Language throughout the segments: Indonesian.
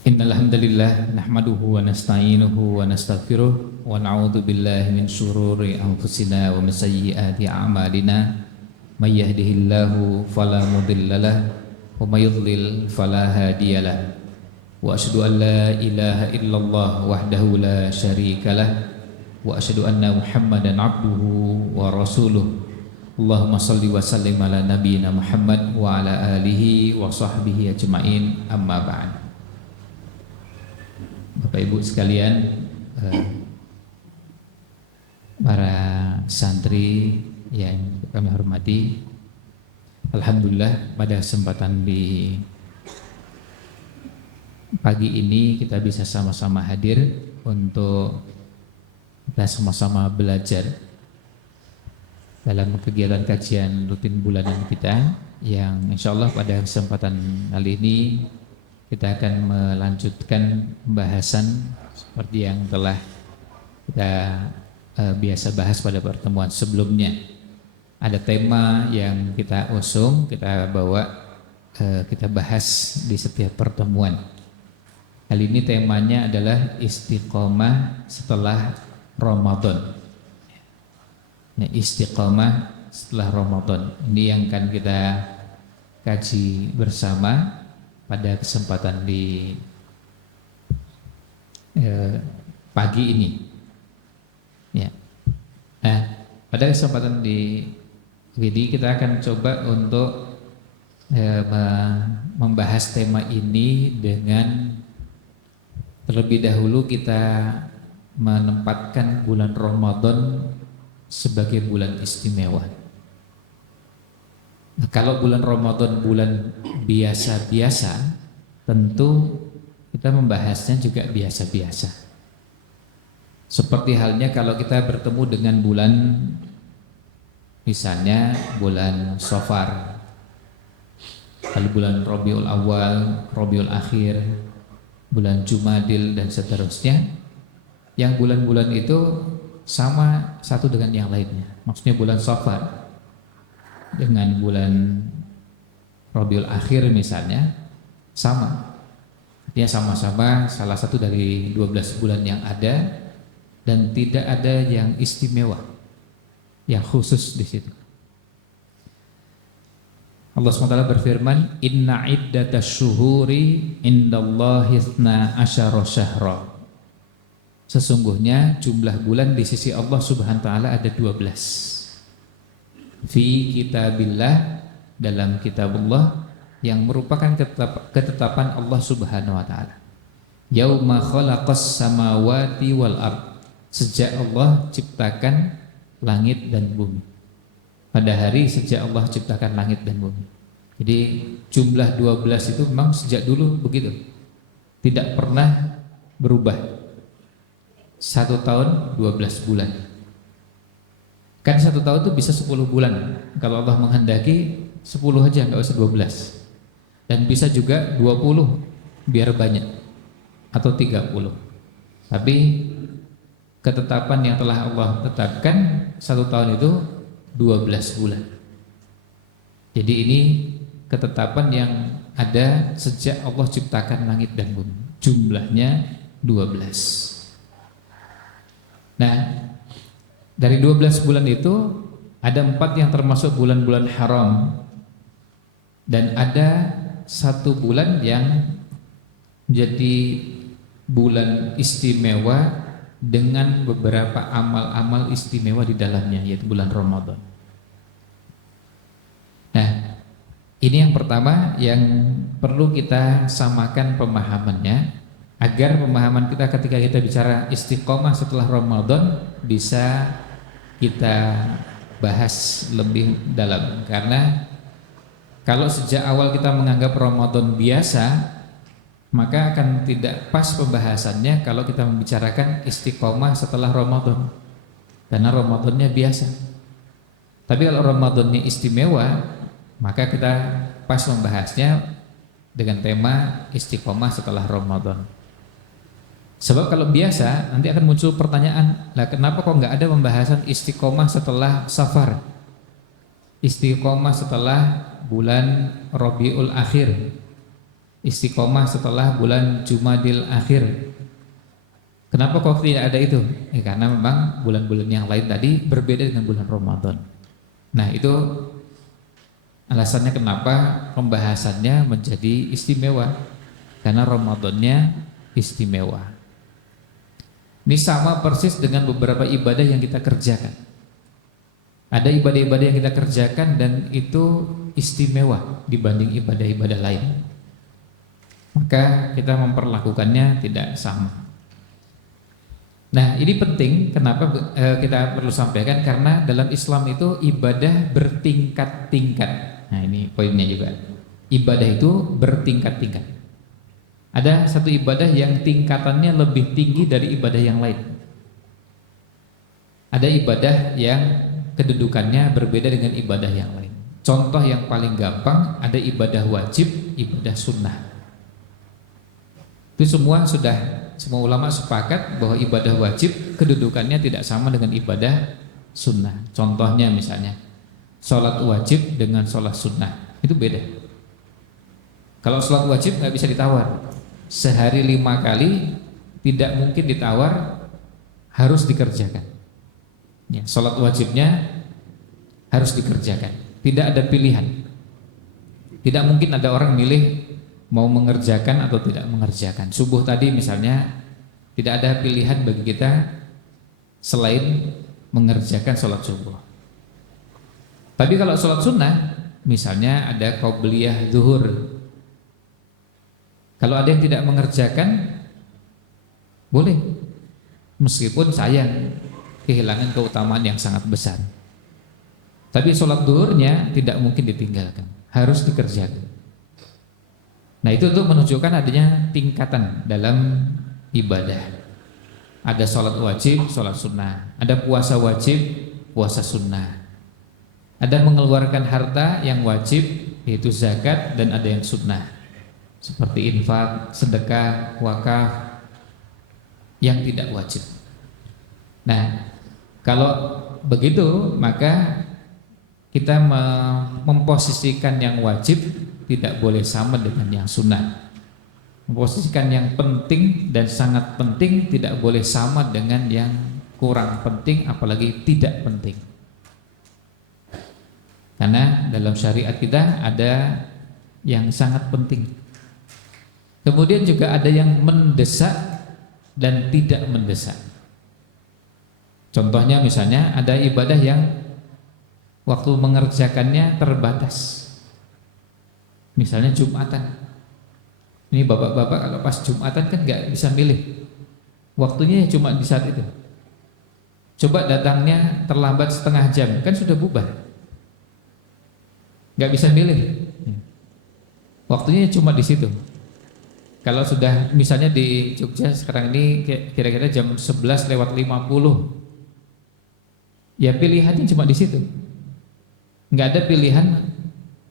Innal hamdalillah nahmaduhu wa nasta'inuhu wa nastaghfiruh wa na'udzu billahi min shururi anfusina wa min sayyiati a'malina may yahdihillahu fala mudhillalah wa may yudlil fala hadiyalah wa asyhadu an la ilaha illallah wahdahu la syarikalah wa asyhadu anna Muhammadan abduhu wa rasuluh. Allahumma shalli wa sallim ala nabiyyina Muhammad wa ala alihi wa sahbihi ajmain, amma ba'd. Bapak Ibu sekalian, para santri yang kami hormati, alhamdulillah pada kesempatan di pagi ini kita bisa sama-sama hadir untuk kita sama-sama belajar dalam kegiatan kajian rutin bulanan kita, yang insya Allah pada kesempatan kali ini kita akan melanjutkan pembahasan seperti yang telah kita biasa bahas pada pertemuan sebelumnya. Ada tema yang kita usung, kita bawa, kita bahas di setiap pertemuan. Kali ini temanya adalah istiqomah setelah Ramadan. Istiqomah setelah Ramadan. Ini yang akan kita kaji bersama pada kesempatan di pagi ini, ya. Nah, pada kesempatan di ini kita akan coba untuk membahas tema ini dengan terlebih dahulu kita menempatkan bulan Ramadan sebagai bulan istimewa. Nah, kalau bulan Ramadan bulan biasa-biasa, tentu kita membahasnya juga biasa-biasa. Seperti halnya kalau kita bertemu dengan bulan, misalnya bulan Safar, lalu bulan Rabiul Awal, Rabiul Akhir, bulan Jumadil dan seterusnya. Yang bulan-bulan itu sama satu dengan yang lainnya. Maksudnya bulan Safar dengan bulan Rabiul Akhir misalnya sama. Dia sama-sama salah satu dari 12 bulan yang ada, dan tidak ada yang istimewa, yang khusus di situ. Allah SWT berfirman, Inna iddatasy syuhuri indallahi 12 syahra. Sesungguhnya jumlah bulan di sisi Allah Subhanahu wa taala ada 12. Fi kitabillah, dalam kitabullah, yang merupakan ketetapan Allah Subhanahu wa taala. Yauma khalaqas samawati wal ard, sejak Allah ciptakan langit dan bumi. Pada hari sejak Allah ciptakan langit dan bumi. Jadi jumlah 12 itu memang sejak dulu begitu, tidak pernah berubah. 1 tahun 12 bulan. Kan 1 tahun itu bisa 10 bulan. Kalau Allah menghendaki 10 aja, nggak usah 12. Dan bisa juga 20 biar banyak, atau 30. Tapi ketetapan yang telah Allah tetapkan 1 tahun itu 12 bulan. Jadi ini ketetapan yang ada sejak Allah ciptakan langit dan bumi. Jumlahnya 12. Nah, dari 12 bulan itu ada 4 yang termasuk bulan-bulan haram, dan ada 1 bulan yang menjadi bulan istimewa dengan beberapa amal-amal istimewa di dalamnya, yaitu bulan Ramadan. Nah, ini yang pertama yang perlu kita samakan pemahamannya, agar pemahaman kita ketika kita bicara istiqomah setelah Ramadan bisa kita bahas lebih dalam. Karena kalau sejak awal kita menganggap Ramadan biasa, maka akan tidak pas pembahasannya kalau kita membicarakan istiqomah setelah Ramadan, karena Ramadannya biasa. Tapi kalau Ramadannya istimewa, maka kita pas membahasnya dengan tema istiqomah setelah Ramadan. Sebab kalau biasa nanti akan muncul pertanyaan, lah kenapa kok nggak ada pembahasan istiqomah setelah Safar, istiqomah setelah bulan Rabiul Akhir, istiqomah setelah bulan Jumadil Akhir. Kenapa kok tidak ada itu? Karena memang bulan-bulan yang lain tadi berbeda dengan bulan Ramadan. Nah, itu alasannya kenapa pembahasannya menjadi istimewa, karena Ramadannya istimewa. Ini sama persis dengan beberapa ibadah yang kita kerjakan. Ada ibadah-ibadah yang kita kerjakan dan itu istimewa dibanding ibadah-ibadah lain. Maka kita memperlakukannya tidak sama. Nah, ini penting. Kenapa kita perlu sampaikan? Karena dalam Islam itu ibadah bertingkat-tingkat. Nah, ini poinnya juga. Ibadah itu bertingkat-tingkat. Ada satu ibadah yang tingkatannya lebih tinggi dari ibadah yang lain. Ada ibadah yang kedudukannya berbeda dengan ibadah yang lain. Contoh yang paling gampang, ada ibadah wajib, ibadah sunnah. Itu semua ulama sepakat bahwa ibadah wajib kedudukannya tidak sama dengan ibadah sunnah. Contohnya misalnya sholat wajib dengan sholat sunnah itu beda. Kalau sholat wajib nggak bisa ditawar, sehari 5 kali tidak mungkin ditawar, harus dikerjakan. Ya, sholat wajibnya harus dikerjakan, tidak ada pilihan. Tidak mungkin ada orang milih mau mengerjakan atau tidak mengerjakan. Subuh tadi misalnya, tidak ada pilihan bagi kita selain mengerjakan sholat subuh. Tapi kalau sholat sunnah, misalnya ada qobliyah zuhur, kalau ada yang tidak mengerjakan, boleh, meskipun sayang kehilangan keutamaan yang sangat besar. Tapi sholat zuhurnya tidak mungkin ditinggalkan, harus dikerjakan. Nah, itu untuk menunjukkan adanya tingkatan dalam ibadah. Ada sholat wajib, sholat sunnah. Ada puasa wajib, puasa sunnah. Ada mengeluarkan harta yang wajib, yaitu zakat, dan ada yang sunnah, seperti infak, sedekah, wakaf, yang tidak wajib. Nah, kalau begitu maka kita memposisikan yang wajib tidak boleh sama dengan yang sunnah. Memposisikan yang penting dan sangat penting tidak boleh sama dengan yang kurang penting, apalagi tidak penting. Karena dalam syariat kita ada yang sangat penting. Kemudian juga ada yang mendesak dan tidak mendesak. Contohnya misalnya ada ibadah yang waktu mengerjakannya terbatas. Misalnya Jumatan. Ini bapak-bapak kalau pas Jumatan kan nggak bisa milih, waktunya cuma di saat itu. Coba datangnya terlambat setengah jam, kan sudah bubar. Nggak bisa milih, waktunya cuma di situ. Kalau sudah misalnya di Jogja sekarang ini kira-kira jam 11:50, ya pilihannya cuma di situ. Nggak ada pilihan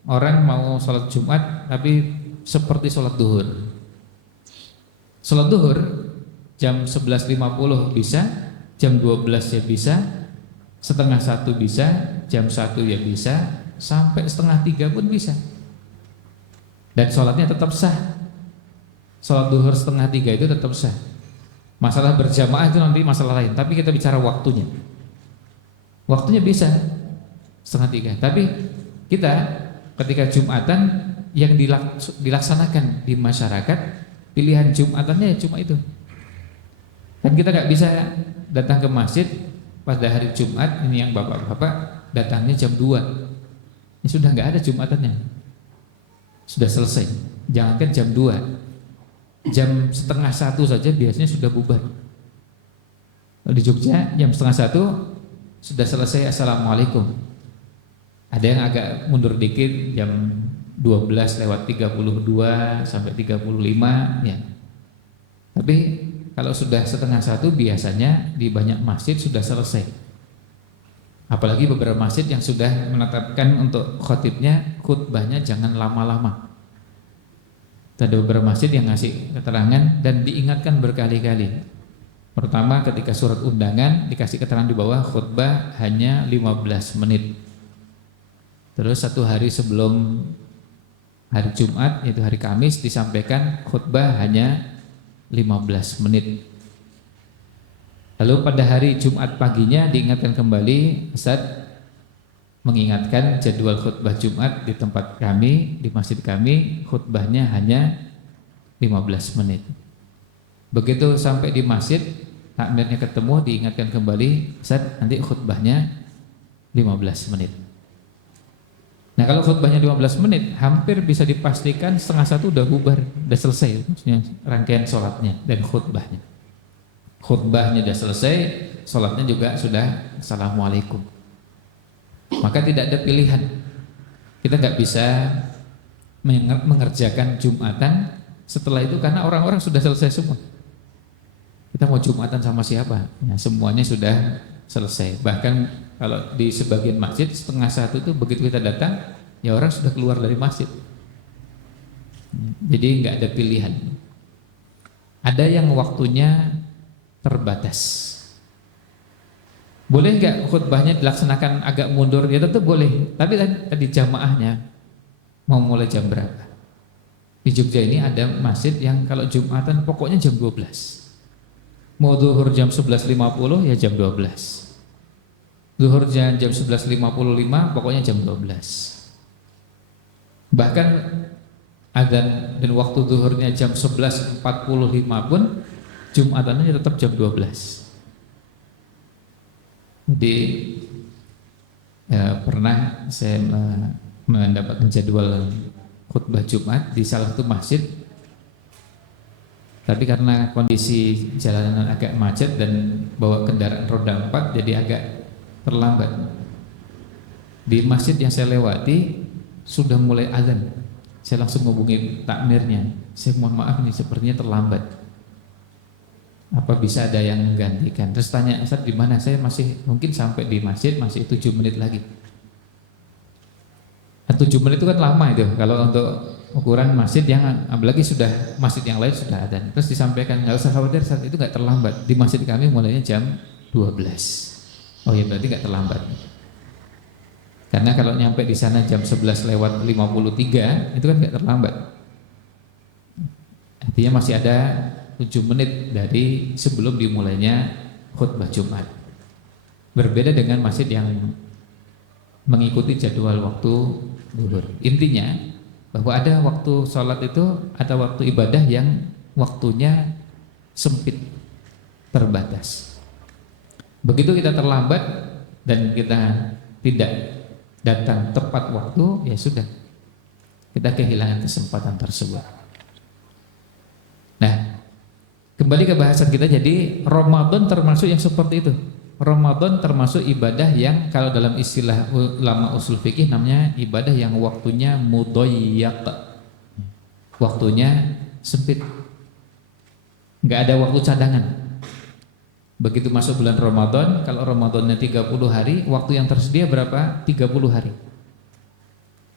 orang mau sholat Jumat tapi seperti sholat duhur. Sholat duhur jam 11:50 bisa, jam 12 ya bisa, setengah 1 bisa, jam 1 ya bisa, sampai setengah 3 pun bisa. Dan sholatnya tetap sah. Sholat duhur setengah 3 itu tetap sah. Masalah berjamaah itu nanti masalah lain, tapi kita bicara waktunya. Waktunya bisa setengah 3, tapi kita ketika Jumatan yang dilaksanakan di masyarakat, pilihan Jumatannya cuma itu. Dan kita nggak bisa datang ke masjid pada hari Jumat, ini yang bapak-bapak datangnya jam 2. Ini sudah nggak ada Jumatannya, sudah selesai. Jangankan jam 2, jam setengah 1 saja biasanya sudah bubar. Kalau di Jogja jam setengah 1 sudah selesai assalamualaikum. Ada yang agak mundur dikit jam 12:32 sampai 35 ya. Tapi kalau sudah setengah 1 biasanya di banyak masjid sudah selesai. Apalagi beberapa masjid yang sudah menetapkan untuk khutbahnya jangan lama-lama. Ada beberapa masjid yang ngasih keterangan dan diingatkan berkali-kali. Pertama, ketika surat undangan dikasih keterangan di bawah, khutbah hanya 15 menit. Terus 1 hari sebelum hari Jumat yaitu hari Kamis disampaikan khutbah hanya 15 menit. Lalu pada hari Jumat paginya diingatkan kembali, Ustaz mengingatkan jadwal khutbah Jumat di tempat kami, di masjid kami, khutbahnya hanya 15 menit. Begitu sampai di masjid, takmirnya ketemu, diingatkan kembali, Ustaz nanti khutbahnya 15 menit. Nah kalau khutbahnya 15 menit, hampir bisa dipastikan setengah satu udah bubar, udah selesai, maksudnya rangkaian sholatnya dan khutbahnya. Khutbahnya sudah selesai, sholatnya juga sudah assalamualaikum. Maka tidak ada pilihan. Kita nggak bisa mengerjakan Jumatan setelah itu karena orang-orang sudah selesai semua. Kita mau Jumatan sama siapa? Ya, semuanya sudah selesai. Bahkan kalau di sebagian masjid setengah satu itu begitu kita datang, ya orang sudah keluar dari masjid. Jadi nggak ada pilihan. Ada yang waktunya terbatas. Boleh nggak khutbahnya dilaksanakan agak mundur? Ya tentu boleh. Tapi tadi jamaahnya mau mulai jam berapa? Di Jogja ini ada masjid yang kalau Jumatan pokoknya jam 12. Mau zuhur jam 11.50 ya jam 12. Zuhur jam 11.55 pokoknya jam 12. Bahkan adzan dan waktu zuhurnya jam 11.45 pun Jumatannya tetap jam 12. Jadi pernah saya mendapatkan jadwal khutbah Jumat di salah satu masjid, tapi karena kondisi jalanan agak macet dan bawa kendaraan roda 4 jadi agak terlambat. Di masjid yang saya lewati sudah mulai azan. Saya langsung menghubungi takmirnya, saya mohon maaf nih sepertinya terlambat. Apa bisa ada yang menggantikan? Terus tanya, Ustaz di mana? Saya masih mungkin sampai di masjid masih 7 menit lagi. Nah, 7 menit itu kan lama itu kalau untuk ukuran masjid yang apalagi sudah masjid yang lain sudah ada. Terus disampaikan nggak usah khawatir, saat itu nggak terlambat. Di masjid kami mulainya jam 12. Oh ya berarti nggak terlambat. Karena kalau nyampe di sana jam 11:53 itu kan nggak terlambat. Artinya masih ada 7 menit dari sebelum dimulainya khutbah Jumat. Berbeda dengan masjid yang mengikuti jadwal waktu zuhur. Intinya bahwa ada waktu sholat itu, ada waktu ibadah yang waktunya sempit, terbatas. Begitu kita terlambat dan kita tidak datang tepat waktu, ya sudah, kita kehilangan kesempatan tersebut. Nah, kembali ke bahasan kita, jadi Ramadan termasuk yang seperti itu. Ramadan termasuk ibadah yang kalau dalam istilah ulama usul fikih namanya ibadah yang waktunya mudayyak. Waktunya sempit. Enggak ada waktu cadangan. Begitu masuk bulan Ramadan, kalau Ramadannya 30 hari, waktu yang tersedia berapa? 30 hari.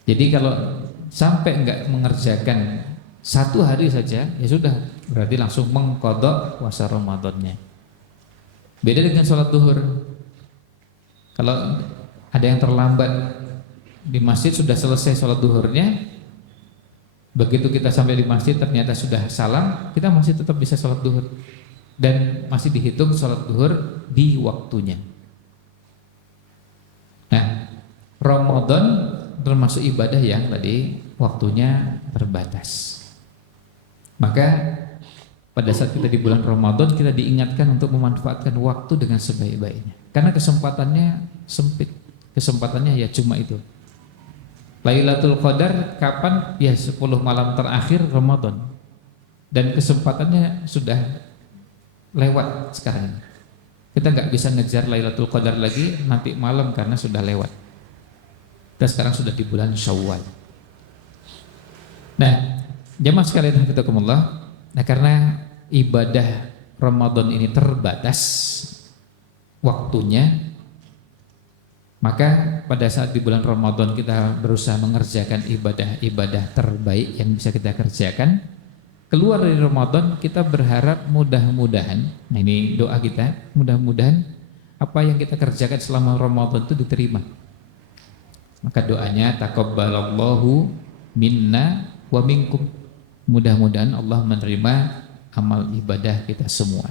Jadi kalau sampai enggak mengerjakan 1 hari saja, ya sudah, berarti langsung mengqadha puasa Ramadannya. Beda dengan sholat zuhur. Kalau ada yang terlambat di masjid sudah selesai sholat zuhurnya, begitu kita sampai di masjid ternyata sudah salam, kita masih tetap bisa sholat zuhur dan masih dihitung sholat zuhur di waktunya. Nah, Ramadan termasuk ibadah yang tadi waktunya terbatas. Maka pada saat kita di bulan Ramadan kita diingatkan untuk memanfaatkan waktu dengan sebaik-baiknya. Karena kesempatannya sempit, kesempatannya ya cuma itu. Lailatul Qadar kapan? Ya 10 malam terakhir Ramadan. Dan kesempatannya sudah lewat sekarang. Kita nggak bisa ngejar Lailatul Qadar lagi nanti malam karena sudah lewat. Kita sekarang sudah di bulan Syawal. Nah, jamaah sekalian hafizakumullah. Nah, karena ibadah Ramadan ini terbatas waktunya, maka pada saat di bulan Ramadan kita berusaha mengerjakan ibadah-ibadah terbaik yang bisa kita kerjakan. Keluar dari Ramadan kita berharap mudah-mudahan, nah ini doa kita, mudah-mudahan apa yang kita kerjakan selama Ramadan itu diterima. Maka doanya taqabbalallahu minna wa minkum. Mudah-mudahan Allah menerima amal ibadah kita semua,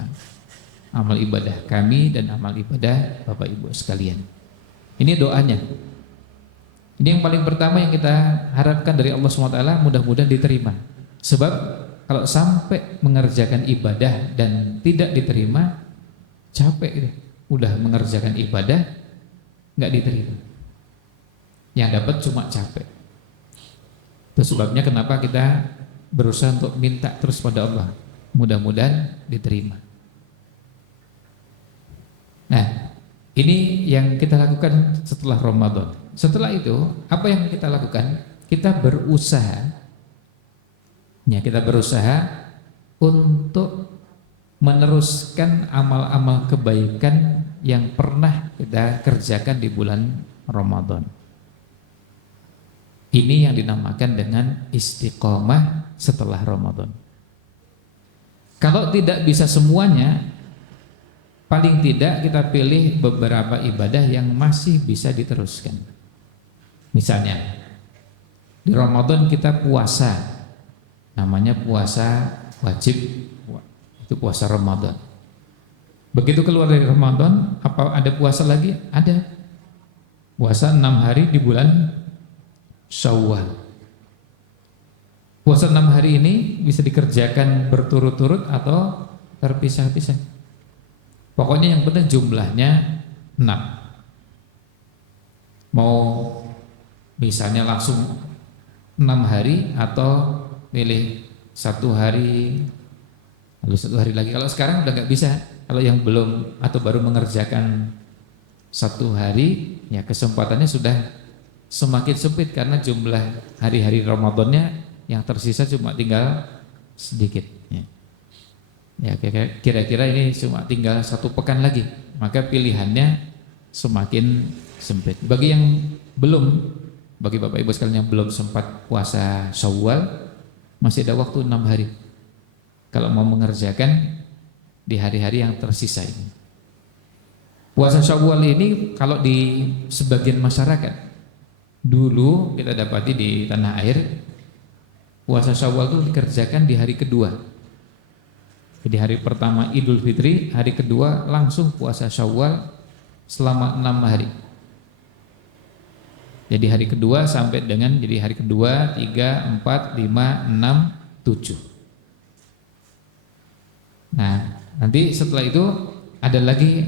amal ibadah kami dan amal ibadah Bapak Ibu sekalian. Ini doanya. Ini yang paling pertama yang kita harapkan dari Allah SWT, mudah-mudahan diterima. Sebab kalau sampai mengerjakan ibadah dan tidak diterima, capek deh. Udah mengerjakan ibadah nggak diterima, yang dapat cuma capek. Itu sebabnya kenapa kita berusaha untuk minta terus pada Allah, mudah-mudahan diterima. Nah, ini yang kita lakukan setelah Ramadan. Setelah itu, apa yang kita lakukan? Kita berusaha, ya, kita berusaha untuk meneruskan amal-amal kebaikan yang pernah kita kerjakan di bulan Ramadan. Ini yang dinamakan dengan istiqomah setelah Ramadan. Kalau tidak bisa semuanya, paling tidak kita pilih beberapa ibadah yang masih bisa diteruskan. Misalnya, di Ramadan kita puasa, namanya puasa wajib, itu puasa Ramadan. Begitu keluar dari Ramadan, apa ada puasa lagi? Ada. Puasa 6 hari di bulan Syawal. Puasa 6 hari ini bisa dikerjakan berturut-turut atau terpisah-pisah. Pokoknya yang penting jumlahnya 6. Mau misalnya langsung 6 hari atau pilih 1 hari lalu 1 hari lagi. Kalau sekarang udah nggak bisa. Kalau yang belum atau baru mengerjakan 1 hari, ya kesempatannya sudah semakin sempit karena jumlah hari-hari Ramadannya yang tersisa cuma tinggal sedikit. Ya kira-kira ini cuma tinggal 1 pekan lagi, maka pilihannya semakin sempit. Bagi yang belum, bagi Bapak Ibu sekalian yang belum sempat puasa Syawal, masih ada waktu 6 hari. Kalau mau mengerjakan di hari-hari yang tersisa ini. Puasa Syawal ini kalau di sebagian masyarakat dulu kita dapati di tanah air, puasa Syawal itu dikerjakan di hari kedua. Jadi hari pertama Idul Fitri, hari kedua langsung puasa Syawal selama 6 hari. Jadi hari kedua sampai dengan jadi hari kedua, 3, 4, 5, 6, 7. Nah, nanti setelah itu ada lagi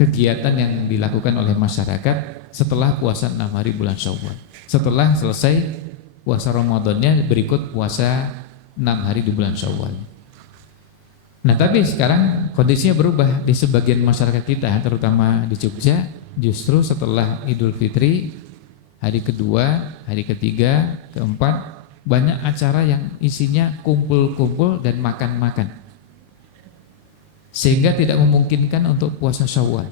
kegiatan yang dilakukan oleh masyarakat setelah puasa 6 hari bulan Syawal. Setelah selesai puasa Ramadannya, berikut puasa 6 hari di bulan Syawal. Nah, tapi sekarang kondisinya berubah di sebagian masyarakat kita, terutama di Jogja. Justru setelah Idul Fitri, hari kedua, hari ketiga, keempat, banyak acara yang isinya kumpul-kumpul dan makan-makan, sehingga tidak memungkinkan untuk puasa Syawal.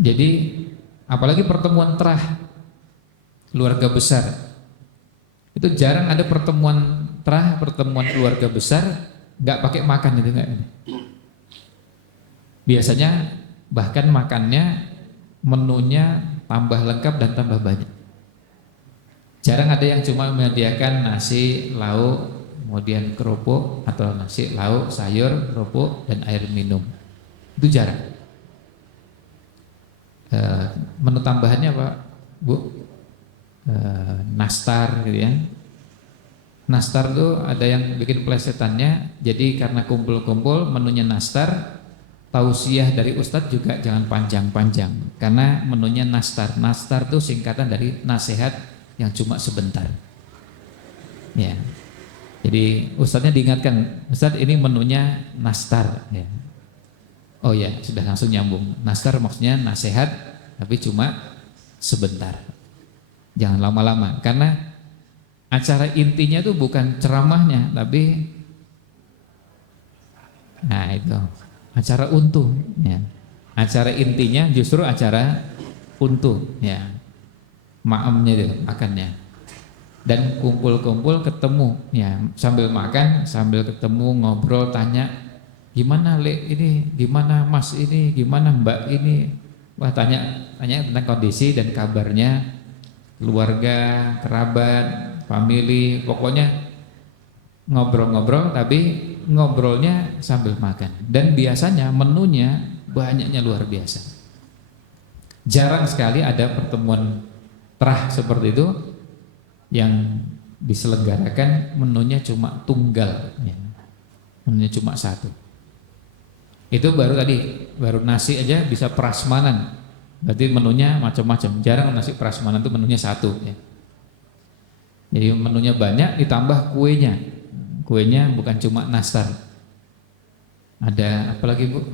Jadi apalagi pertemuan terah keluarga besar, itu jarang ada pertemuan terah, pertemuan keluarga besar nggak pakai makan, itu nggak. Biasanya bahkan makannya menunya tambah lengkap dan tambah banyak. Jarang ada yang cuma menyediakan nasi, lauk, kemudian kerupuk, atau nasi, lauk, sayur, kerupuk, dan air minum. Itu jarang. Menu tambahannya Pak, Bu, nastar gitu ya. Nastar itu ada yang bikin plesetannya. Jadi karena kumpul-kumpul menunya nastar, tausiah dari Ustadz juga jangan panjang-panjang, karena menunya nastar. Nastar itu singkatan dari nasihat yang cuma sebentar. Ya. Jadi Ustadznya diingatkan, Ustadz ini menunya nastar. Ya. Oh ya, sudah langsung nyambung. Nastar maksudnya nasihat, tapi cuma sebentar. Jangan lama-lama, karena acara intinya itu bukan ceramahnya, tapi nah itu acara untuh. Ya. Acara intinya justru acara untuh. Ya. Maamnya itu makannya, dan kumpul-kumpul ketemu ya, sambil makan sambil ketemu, ngobrol, tanya gimana Le ini, gimana Mas ini, gimana Mbak ini, wah tanya tentang kondisi dan kabarnya keluarga, kerabat, family, pokoknya ngobrol-ngobrol, tapi ngobrolnya sambil makan. Dan biasanya menunya banyaknya luar biasa. Jarang sekali ada pertemuan terah seperti itu yang diselenggarakan menunya cuma tunggal, ya. Menunya cuma satu. Itu baru nasi aja bisa prasmanan. Berarti menunya macam-macam. Jarang nasi prasmanan itu menunya satu, ya. Jadi menunya banyak ditambah kuenya. Kuenya bukan cuma nastar. Ada apa lagi, Bu?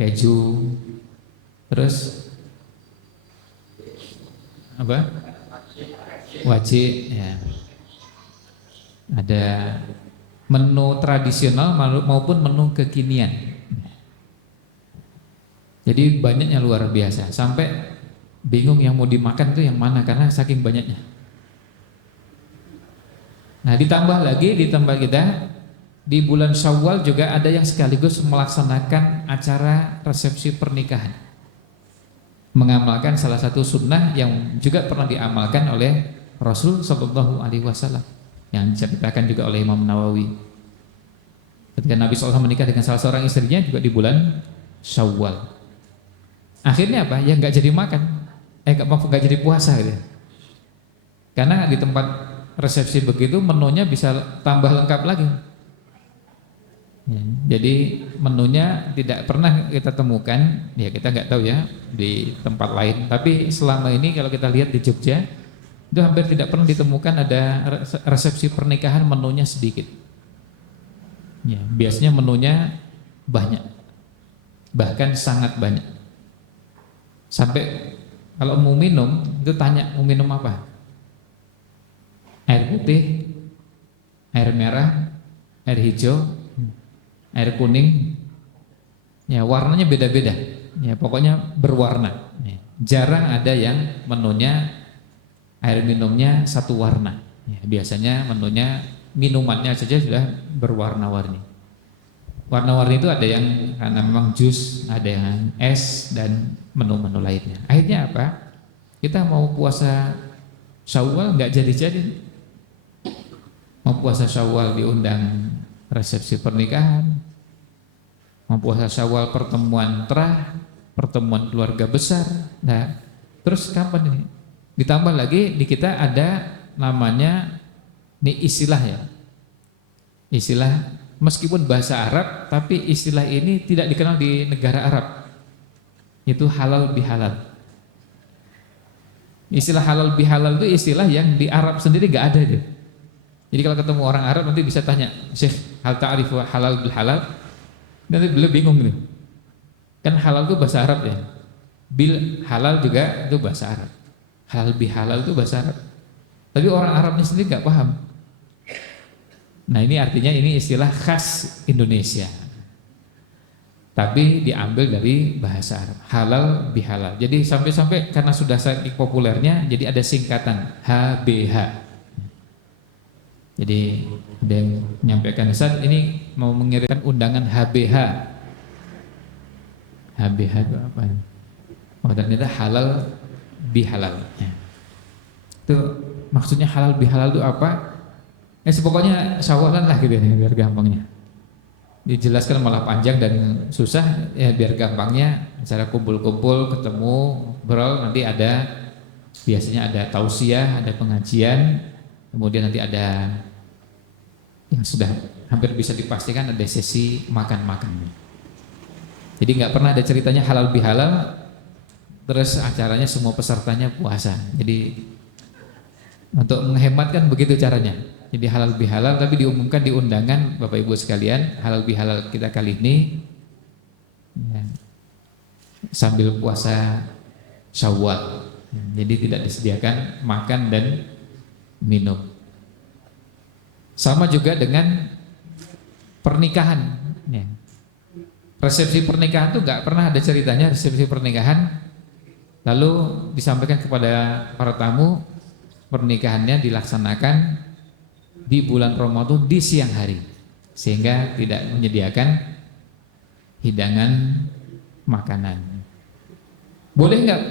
Keju. Terus apa? Wajib, ya. Ada menu tradisional maupun menu kekinian. Jadi banyaknya luar biasa, sampai bingung yang mau dimakan itu yang mana karena saking banyaknya. Nah, ditambah kita di bulan Syawal juga ada yang sekaligus melaksanakan acara resepsi pernikahan, mengamalkan salah satu sunnah yang juga pernah diamalkan oleh Rasul Shallallahu Alaihi Wasallam, yang diceritakan juga oleh Imam Nawawi. Ketika Nabi SAW menikah dengan salah seorang istrinya juga di bulan Syawal. Akhirnya apa? Ya nggak jadi makan, nggak jadi puasa gitu. Karena di tempat resepsi begitu menunya bisa tambah lengkap lagi. Ya, jadi menunya tidak pernah kita temukan, ya kita nggak tahu ya di tempat lain. Tapi selama ini kalau kita lihat di Jogja, itu hampir tidak pernah ditemukan ada resepsi pernikahan menunya sedikit. Ya, biasanya menunya banyak, bahkan sangat banyak. Sampai kalau mau minum itu tanya mau minum apa? Air putih, air merah, air hijau, air kuning. Ya, warnanya beda-beda. Ya, pokoknya berwarna. Ya, jarang ada yang menunya air minumnya satu warna. Ya, biasanya menunya minumannya saja sudah berwarna-warni. Warna-warni itu ada yang karena memang jus, ada yang es dan menu-menu lainnya. Akhirnya apa? Kita mau puasa Syawal nggak jadi-jadi. Mau puasa Syawal diundang resepsi pernikahan, mau puasa Syawal pertemuan terah, pertemuan keluarga besar. Nah, terus kapan ini? Ditambah lagi di kita ada namanya ini istilah ya. Istilah meskipun bahasa Arab, tapi istilah ini tidak dikenal di negara Arab. Itu halal bihalal. Istilah halal bihalal itu istilah yang di Arab sendiri gak ada deh. Jadi kalau ketemu orang Arab nanti bisa tanya, Syekh, hal ta'rifu halal bihalal? Nanti beliau bingung gitu. Kan halal itu bahasa Arab ya. Bil halal juga itu bahasa Arab. Halal bihalal itu bahasa Arab. Tapi orang Arabnya sendiri gak paham. Nah, ini artinya ini istilah khas Indonesia, tapi diambil dari bahasa Arab, halal bihalal. Jadi sampai-sampai karena sudah saking populernya, jadi ada singkatan HBH. Jadi ada yang menyampaikan, Ustaz ini mau mengirimkan undangan HBH. HBH itu apa? Oh, ternyata halal bihalal. Itu maksudnya halal bihalal itu apa? Pokoknya Syawalan lah gitu ya, biar gampangnya. Dijelaskan malah panjang dan susah ya, biar gampangnya cara kumpul-kumpul, ketemu, ngobrol, nanti ada biasanya ada tausiah, ada pengajian, kemudian nanti ada yang sudah hampir bisa dipastikan ada sesi makan-makan. Jadi nggak pernah ada ceritanya halal bihalal, terus acaranya semua pesertanya puasa. Jadi untuk menghemat kan begitu caranya. Jadi halal bihalal, tapi diumumkan di undangan Bapak Ibu sekalian, halal bihalal kita kali ini ya, sambil puasa Syawal. Jadi tidak disediakan makan dan minum. Sama juga dengan pernikahan. Ya. Resepsi pernikahan itu gak pernah ada ceritanya resepsi pernikahan. Lalu disampaikan kepada para tamu, pernikahannya dilaksanakan di bulan Ramadan di siang hari, sehingga tidak menyediakan hidangan makanan. Boleh nggak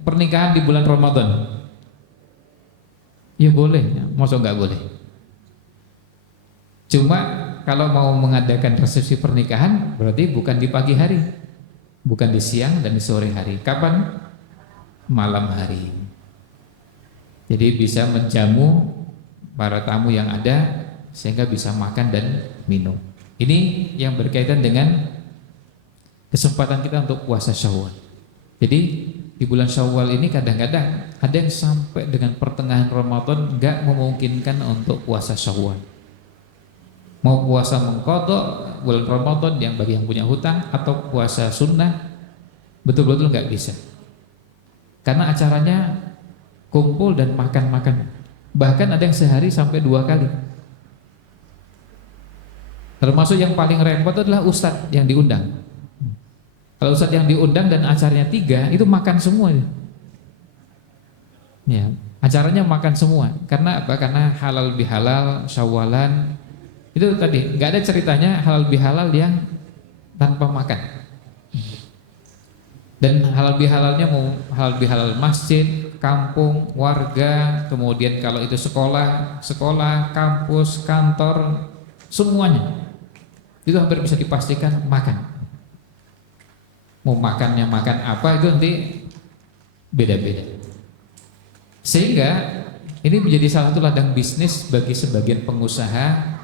pernikahan di bulan Ramadan? Ya boleh, masa nggak boleh. Cuma kalau mau mengadakan resepsi pernikahan berarti bukan di pagi hari, bukan di siang dan di sore hari. Kapan? Malam hari. Jadi bisa menjamu para tamu yang ada sehingga bisa makan dan minum. Ini yang berkaitan dengan kesempatan kita untuk puasa Syawal. Jadi di bulan Syawal ini kadang-kadang ada yang sampai dengan pertengahan Ramadan nggak memungkinkan untuk puasa Syawal. Mau puasa mengqadha bulan Ramadan yang bagi yang punya hutang atau puasa sunnah betul-betul nggak bisa. Karena acaranya kumpul dan makan-makan. Bahkan ada yang sehari sampai 2 kali. Termasuk yang paling repot adalah ustadz yang diundang. Kalau ustadz yang diundang dan acaranya 3 itu makan semua. Ya, acaranya makan semua. Karena apa? Karena halal bihalal, syawalan. Itu tadi nggak ada ceritanya halal bihalal yang tanpa makan. Dan halal bihalalnya mau halal bihalal masjid, kampung, warga, kemudian kalau itu sekolah, kampus, kantor, semuanya itu hampir bisa dipastikan makan. Mau makannya makan apa itu nanti beda-beda. Sehingga ini menjadi salah satu ladang bisnis bagi sebagian pengusaha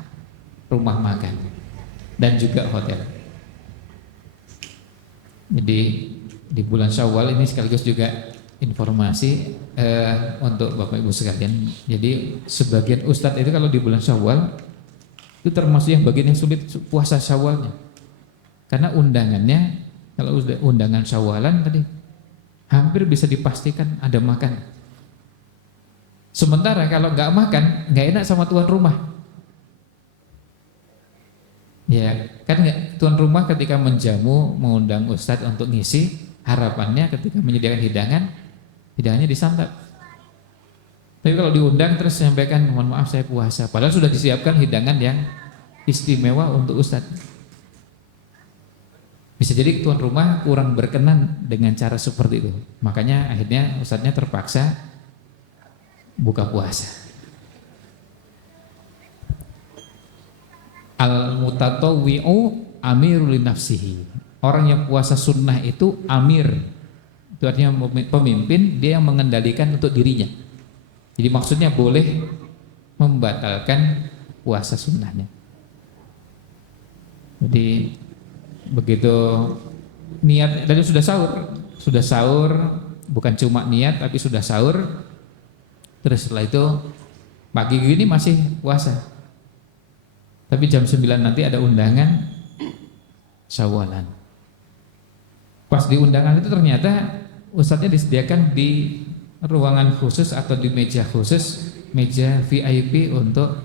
rumah makan dan juga hotel. Jadi di bulan Syawal ini sekaligus juga informasi untuk Bapak Ibu sekalian. Jadi sebagian ustadz itu kalau di bulan Syawal itu termasuk yang bagian yang sulit puasa Syawalnya. Karena undangannya kalau undangan Syawalan tadi hampir bisa dipastikan ada makan. Sementara kalau nggak makan nggak enak sama tuan rumah. Ya, kan tuan rumah ketika menjamu mengundang ustadz untuk ngisi, harapannya ketika menyediakan hidangannya disantap. Tapi kalau diundang terus sampaikan mohon maaf saya puasa, padahal sudah disiapkan hidangan yang istimewa untuk ustadz. Bisa jadi tuan rumah kurang berkenan dengan cara seperti itu. Makanya akhirnya ustadznya terpaksa buka puasa. Al-mutatawwi'u amirul nafsihi. Orang yang puasa sunnah itu amir. Itu artinya pemimpin, dia yang mengendalikan untuk dirinya. Jadi maksudnya boleh membatalkan puasa sunnahnya. Jadi begitu niat dan sudah sahur, bukan cuma niat tapi sudah sahur. Terus setelah itu pagi gini masih puasa. Tapi jam 9 nanti ada undangan Syawalan. Pas di undangan itu ternyata ustadznya disediakan di ruangan khusus atau di meja khusus, meja VIP untuk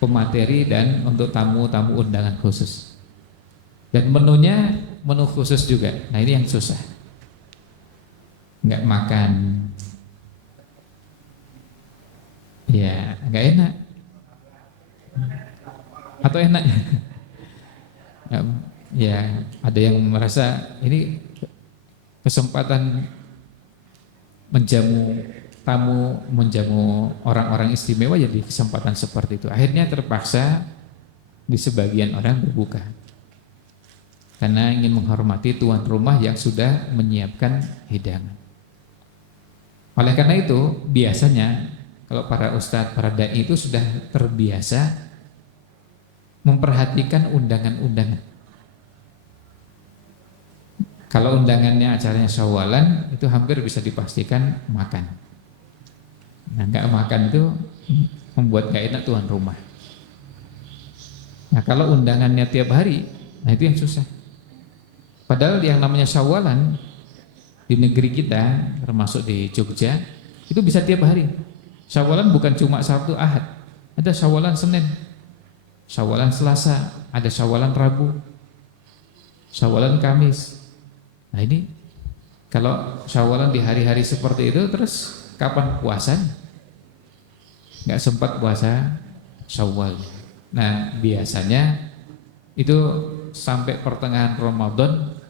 pemateri dan untuk tamu-tamu undangan khusus. Dan menunya menu khusus juga. Nah ini yang susah. Nggak makan. Ya nggak enak. Atau enak. Ya ada yang merasa ini kesempatan menjamu tamu, menjamu orang-orang istimewa, jadi kesempatan seperti itu. Akhirnya terpaksa di sebagian orang berbuka karena ingin menghormati tuan rumah yang sudah menyiapkan hidangan. Oleh karena itu biasanya kalau para ustadz, para dai itu sudah terbiasa memperhatikan undangan-undangan. Kalau undangannya acaranya Syawalan itu hampir bisa dipastikan makan. Nah nggak makan itu membuat nggak enak tuan rumah. Nah kalau undangannya tiap hari, nah itu yang susah. Padahal yang namanya Syawalan di negeri kita, termasuk di Jogja, itu bisa tiap hari. Syawalan bukan cuma Sabtu Ahad, ada Syawalan Senin, Syawalan Selasa, ada Syawalan Rabu, Syawalan Kamis. Nah ini kalau Syawalan di hari-hari seperti itu, terus kapan puasanya? Nggak sempat puasa Syawal. Nah biasanya itu sampai pertengahan Ramadan,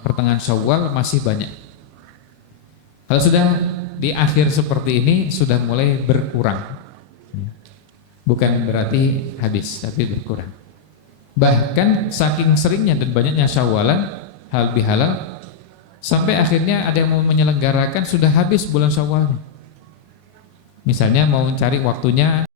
pertengahan Syawal masih banyak. Kalau sudah di akhir seperti ini sudah mulai berkurang. Bukan berarti habis, tapi berkurang. Bahkan saking seringnya dan banyaknya syawalan, hal bihalal, sampai akhirnya ada yang mau menyelenggarakan sudah habis bulan Syawal. Misalnya mau cari waktunya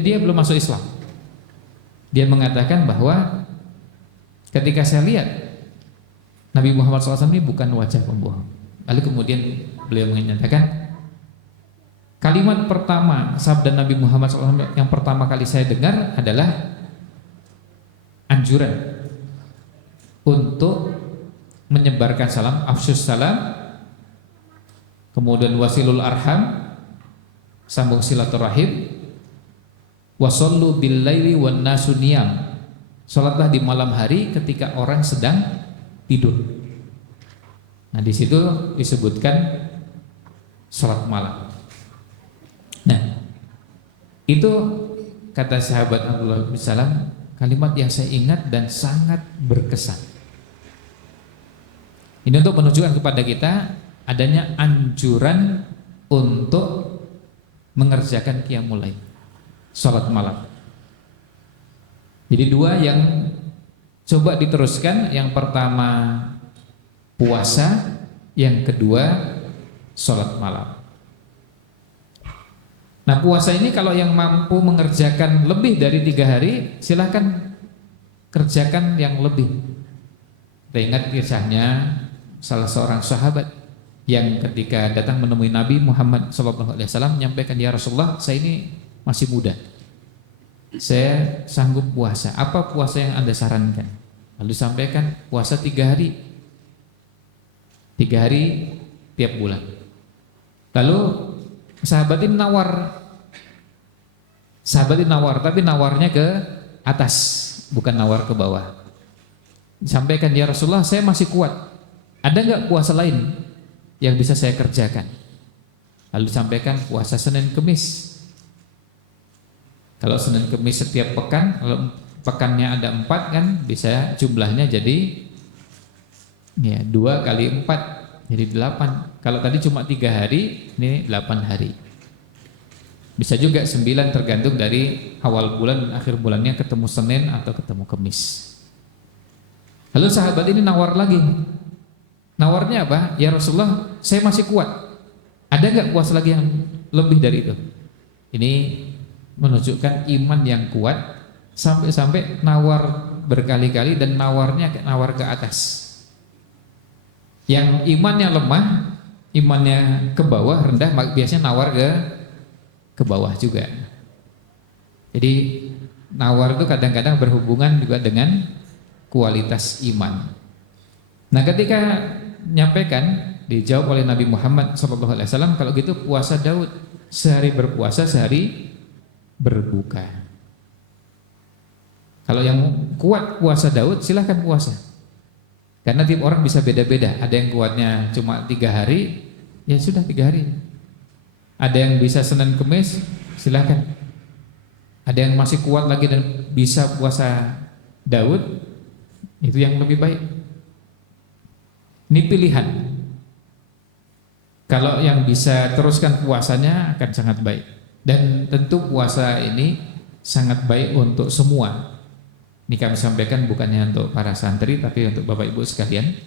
kemudian dia belum masuk Islam. Dia mengatakan bahwa ketika saya lihat Nabi Muhammad SAW ini bukan wajah pembohong. Lalu kemudian beliau menyatakan, kalimat pertama sabda Nabi Muhammad SAW yang pertama kali saya dengar adalah anjuran untuk menyebarkan salam, afsyus salam, kemudian wasilul arham, sambung silaturahim, wasallu bil laili wan nasu niyam, salatlah di malam hari ketika orang sedang tidur. Nah, di situ disebutkan salat malam. Nah, itu kata sahabat Abdullah bin Salam, kalimat yang saya ingat dan sangat berkesan. Ini untuk menunjukkan kepada kita adanya anjuran untuk mengerjakan qiyamul lail, salat malam. Jadi dua yang coba diteruskan, yang pertama puasa, yang kedua salat malam. Nah, puasa ini kalau yang mampu mengerjakan lebih dari 3 hari, silahkan kerjakan yang lebih. Kita ingat kisahnya salah seorang sahabat yang ketika datang menemui Nabi Muhammad SAW menyampaikan, ya Rasulullah, saya ini masih muda, saya sanggup puasa, apa puasa yang Anda sarankan? Lalu sampaikan puasa 3 hari, 3 hari tiap bulan. Lalu sahabat ini nawar, tapi nawarnya ke atas, bukan nawar ke bawah. Sampaikan, ya Rasulullah, saya masih kuat, ada nggak puasa lain yang bisa saya kerjakan? Lalu sampaikan puasa Senin Kemis. Kalau Senin Kemis setiap pekan, kalau pekannya ada 4 kan, bisa jumlahnya jadi ya 2 kali 4 jadi 8. Kalau tadi cuma 3 hari, ini 8 hari. Bisa juga 9, tergantung dari awal bulan dan akhir bulannya ketemu Senin atau ketemu Kemis. Lalu sahabat ini nawar lagi. Nawarnya apa? Ya Rasulullah, saya masih kuat, ada nggak puasa lagi yang lebih dari itu? Ini menunjukkan iman yang kuat, sampai-sampai nawar berkali-kali, dan nawarnya nawar ke atas. Yang imannya lemah, imannya ke bawah, rendah, biasanya nawar ke bawah juga. Jadi nawar itu kadang-kadang berhubungan juga dengan kualitas iman. Nah, ketika menyampaikan, dijawab oleh Nabi Muhammad SAW, kalau gitu puasa Daud, sehari berpuasa, sehari berbuka. Kalau yang kuat puasa Daud, silahkan puasa, karena tiap orang bisa beda-beda. Ada yang kuatnya cuma 3 hari, ya sudah 3 hari. Ada yang bisa Senin Kemis, silahkan. Ada yang masih kuat lagi dan bisa puasa Daud, itu yang lebih baik. Ini pilihan. Kalau yang bisa teruskan puasanya akan sangat baik. Dan tentu puasa ini sangat baik untuk semua. Ini kami sampaikan bukannya untuk para santri, tapi untuk Bapak Ibu sekalian,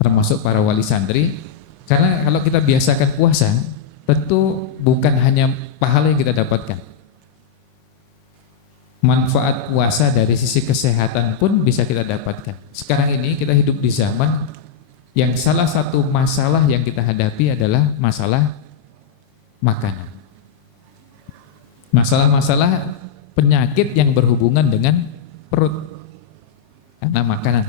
termasuk para wali santri. Karena kalau kita biasakan puasa, tentu bukan hanya pahala yang kita dapatkan, manfaat puasa dari sisi kesehatan pun bisa kita dapatkan. Sekarang ini kita hidup di zaman yang salah satu masalah yang kita hadapi adalah masalah makanan. Masalah-masalah penyakit yang berhubungan dengan perut karena makanan.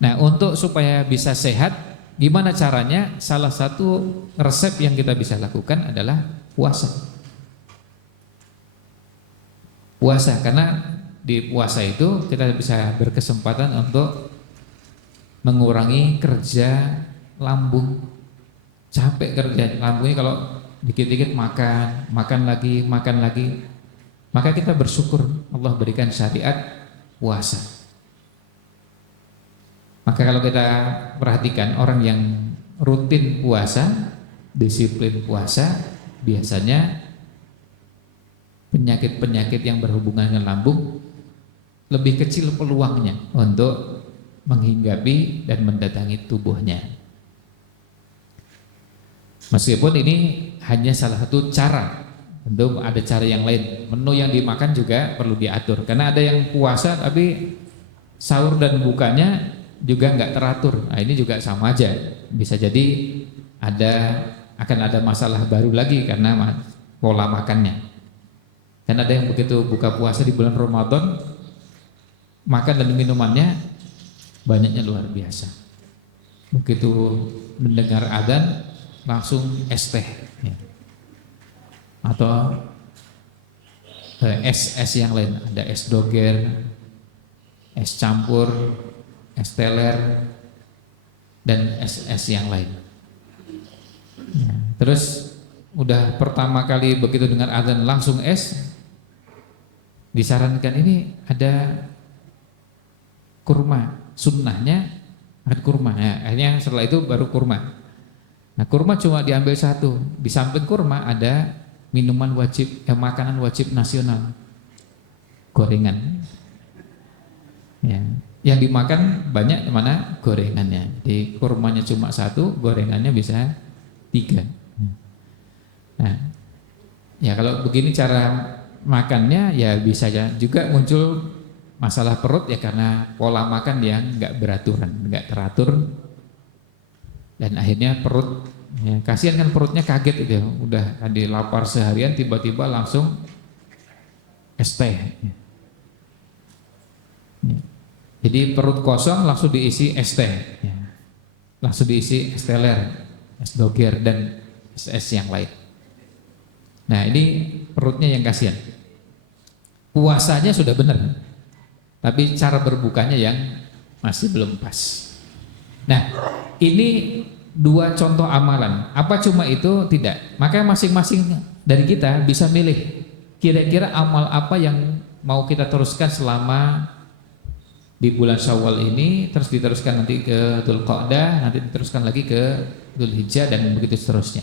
Nah, untuk supaya bisa sehat, gimana caranya? Salah satu resep yang kita bisa lakukan adalah puasa. Puasa, karena di puasa itu kita bisa berkesempatan untuk mengurangi kerja lambung. Capek kerja lambungnya kalau dikit-dikit makan lagi. Maka kita bersyukur Allah berikan syariat puasa. Maka kalau kita perhatikan orang yang rutin puasa, disiplin puasa, biasanya penyakit-penyakit yang berhubungan dengan lambung lebih kecil peluangnya untuk menghinggapi dan mendatangi tubuhnya. Meskipun ini hanya salah satu cara tentu ada cara yang lain. Menu yang dimakan juga perlu diatur, karena ada yang puasa tapi sahur dan bukanya juga nggak teratur. Nah ini juga sama aja, bisa jadi akan ada masalah baru lagi karena pola makannya. Dan ada yang begitu buka puasa di bulan Ramadan, makan dan minumannya banyaknya luar biasa. Begitu mendengar adzan langsung es teh, ya. Atau es yang lain, ada es doger, es campur, es teler, dan es yang lain. Ya. Terus udah pertama kali begitu dengar adzan langsung es, disarankan ini ada kurma, sunnahnya ada kurma. Ya, akhirnya setelah itu baru kurma. Nah kurma cuma diambil satu, di samping kurma ada minuman wajib, makanan wajib nasional, gorengan. Ya, yang dimakan banyak mana gorengannya. Jadi kurmanya cuma satu, gorengannya bisa 3. Nah, ya kalau begini cara makannya ya bisa juga muncul masalah perut ya karena pola makan yang nggak beraturan, nggak teratur, dan akhirnya perut ya, kasihan kan perutnya kaget itu, udah tadi lapar seharian tiba-tiba langsung es teh. Ya. Jadi perut kosong langsung diisi es teh, ya. Langsung diisi es teler, es doger dan es yang lain. Nah ini perutnya yang kasihan. Puasanya sudah benar, tapi cara berbukanya yang masih belum pas. Nah ini 2 contoh amalan. Apa cuma itu? Tidak. Maka masing-masing dari kita bisa milih kira-kira amal apa yang mau kita teruskan selama di bulan Syawal ini, terus diteruskan nanti ke Dzulqa'dah, nanti diteruskan lagi ke Dzulhijjah dan begitu seterusnya.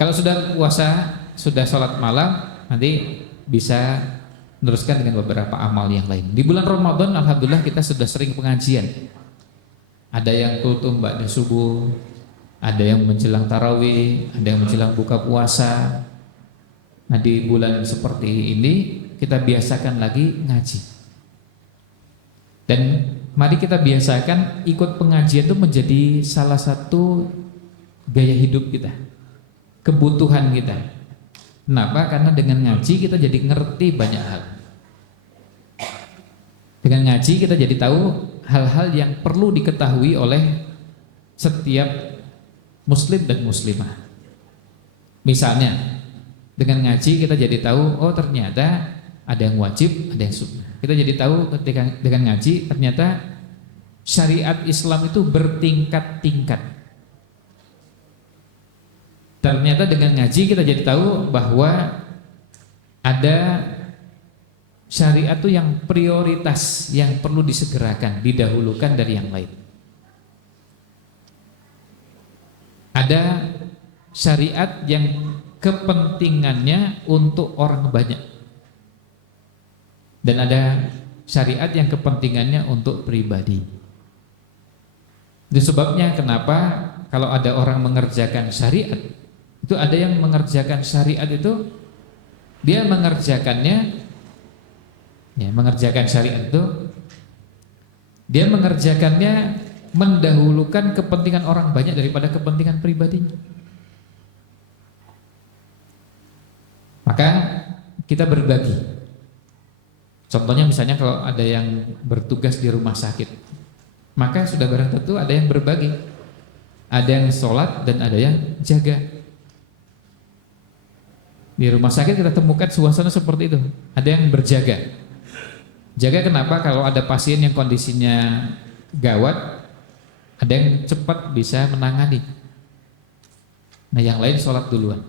Kalau sudah puasa, sudah sholat malam, nanti bisa meneruskan dengan beberapa amal yang lain. Di bulan Ramadan alhamdulillah kita sudah sering pengajian. Ada yang tutup ba'da subuh, ada yang menjelang tarawih, ada yang menjelang buka puasa. Nah di bulan seperti ini kita biasakan lagi ngaji. Dan mari kita biasakan ikut pengajian itu menjadi salah satu gaya hidup kita, kebutuhan kita. Kenapa? Karena dengan ngaji kita jadi ngerti banyak hal. Dengan ngaji kita jadi tahu hal-hal yang perlu diketahui oleh setiap muslim dan muslimah. Misalnya dengan ngaji kita jadi tahu, oh ternyata ada yang wajib, ada yang sunnah. Kita jadi tahu ketika dengan ngaji ternyata syariat Islam itu bertingkat-tingkat. Ternyata dengan ngaji kita jadi tahu bahwa ada syariat itu yang prioritas, yang perlu disegerakan, didahulukan dari yang lain. Ada syariat yang kepentingannya untuk orang banyak, dan ada syariat yang kepentingannya untuk pribadi. Itu sebabnya kenapa kalau ada orang mengerjakan syariat, itu ada yang mengerjakan syariat itu dia mengerjakannya, ya, mengerjakan syariat itu dia mengerjakannya mendahulukan kepentingan orang banyak daripada kepentingan pribadinya. Maka kita berbagi. Contohnya misalnya kalau ada yang bertugas di rumah sakit, maka sudah barang tentu ada yang berbagi. Ada yang sholat dan ada yang jaga. Di rumah sakit kita temukan suasana seperti itu. Ada yang berjaga. Jaga kenapa? Kalau ada pasien yang kondisinya gawat, ada yang cepat bisa menangani. Nah yang lain sholat duluan.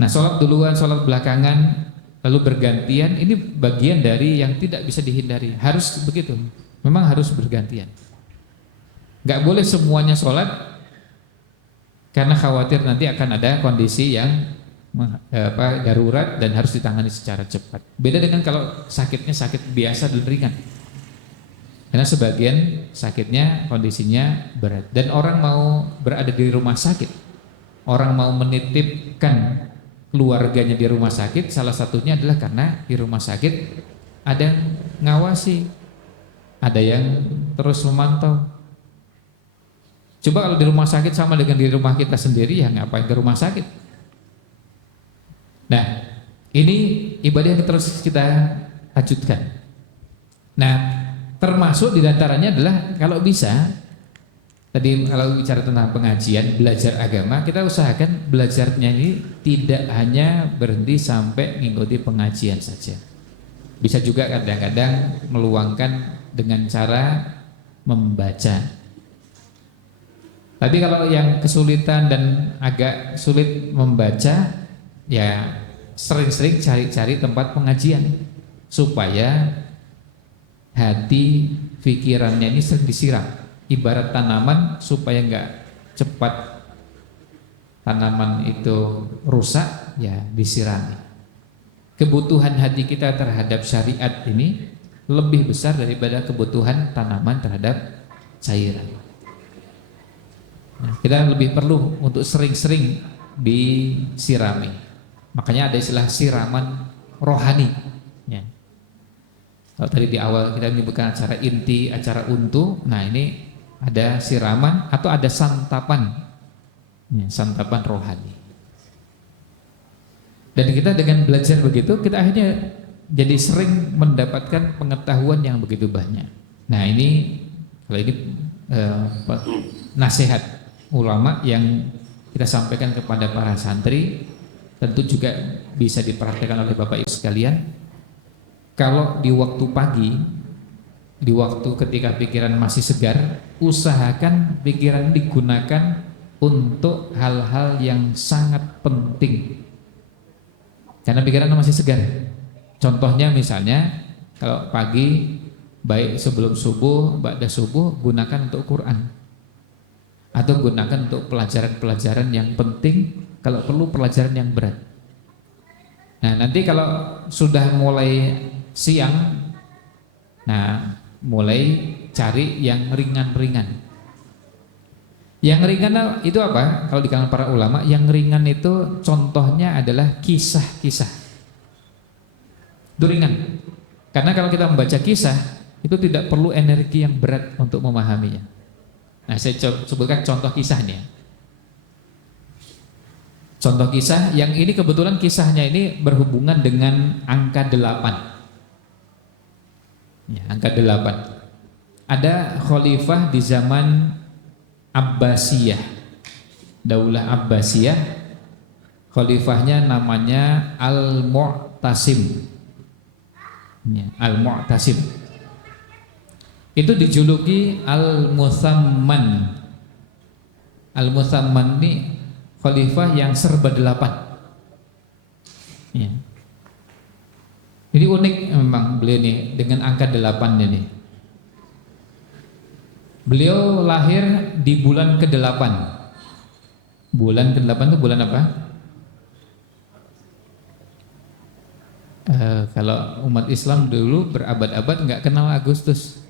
Nah sholat duluan, sholat belakangan, lalu bergantian, ini bagian dari yang tidak bisa dihindari. Harus begitu, memang harus bergantian. Gak boleh semuanya sholat karena khawatir nanti akan ada kondisi yang darurat dan harus ditangani secara cepat. Beda dengan kalau sakitnya sakit biasa dan ringan. Karena sebagian sakitnya kondisinya berat dan orang mau berada di rumah sakit orang mau menitipkan keluarganya di rumah sakit, salah satunya adalah karena di rumah sakit ada yang ngawasi, ada yang terus memantau. Coba kalau di rumah sakit sama dengan di rumah kita sendiri, ya ngapain ke rumah sakit? Nah, ini ibadah yang terus kita lanjutkan. Nah, termasuk diantaranya adalah kalau bisa, tadi kalau bicara tentang pengajian, belajar agama, kita usahakan belajarnya ini tidak hanya berhenti sampai mengikuti pengajian saja. Bisa juga kadang-kadang meluangkan dengan cara membaca. Tapi kalau yang kesulitan dan agak sulit membaca, ya sering-sering cari-cari tempat pengajian supaya hati pikirannya ini sering disiram. Ibarat tanaman, supaya nggak cepat tanaman itu rusak, ya disirami. Kebutuhan hati kita terhadap syariat ini lebih besar daripada kebutuhan tanaman terhadap cairan. Nah, kita lebih perlu untuk sering-sering disirami. Makanya ada istilah siraman rohani. Ya. Kalau tadi di awal kita menyebutkan acara inti, acara untu, nah ini ada siraman atau ada santapan, ya, santapan rohani. Dan kita dengan belajar begitu, kita akhirnya jadi sering mendapatkan pengetahuan yang begitu banyak. Nah ini, kalau ini nasihat ulama yang kita sampaikan kepada para santri, tentu juga bisa diperhatikan oleh Bapak Ibu sekalian. Kalau di waktu pagi, di waktu ketika pikiran masih segar, usahakan pikiran digunakan untuk hal-hal yang sangat penting, karena pikiran masih segar. Contohnya misalnya kalau pagi, baik sebelum subuh, ba'da subuh, gunakan untuk Quran, atau gunakan untuk pelajaran-pelajaran yang penting, kalau perlu pelajaran yang berat. Nah nanti kalau sudah mulai siang, nah mulai cari yang ringan-ringan. Yang ringan itu apa? Kalau di kalangan para ulama, yang ringan itu contohnya adalah kisah-kisah. Itu ringan. Karena kalau kita membaca kisah, itu tidak perlu energi yang berat untuk memahaminya. Nah saya sebutkan contoh kisahnya. Contoh kisah yang ini kebetulan kisahnya ini berhubungan dengan angka 8. Ya, angka 8. Ada khalifah di zaman Abbasiyah, Daulah Abbasiyah. Khalifahnya namanya Al-Mu'tasim. Ya, Al-Mu'tasim. Itu dijuluki Al-Muthamman. Al-Muthamman ini khalifah yang serba 8. Ya. Ini unik memang beliau ini dengan angka 8 ini. Beliau lahir di bulan ke-8. Bulan ke-8 itu bulan apa? Kalau umat Islam dulu berabad-abad nggak kenal Agustus.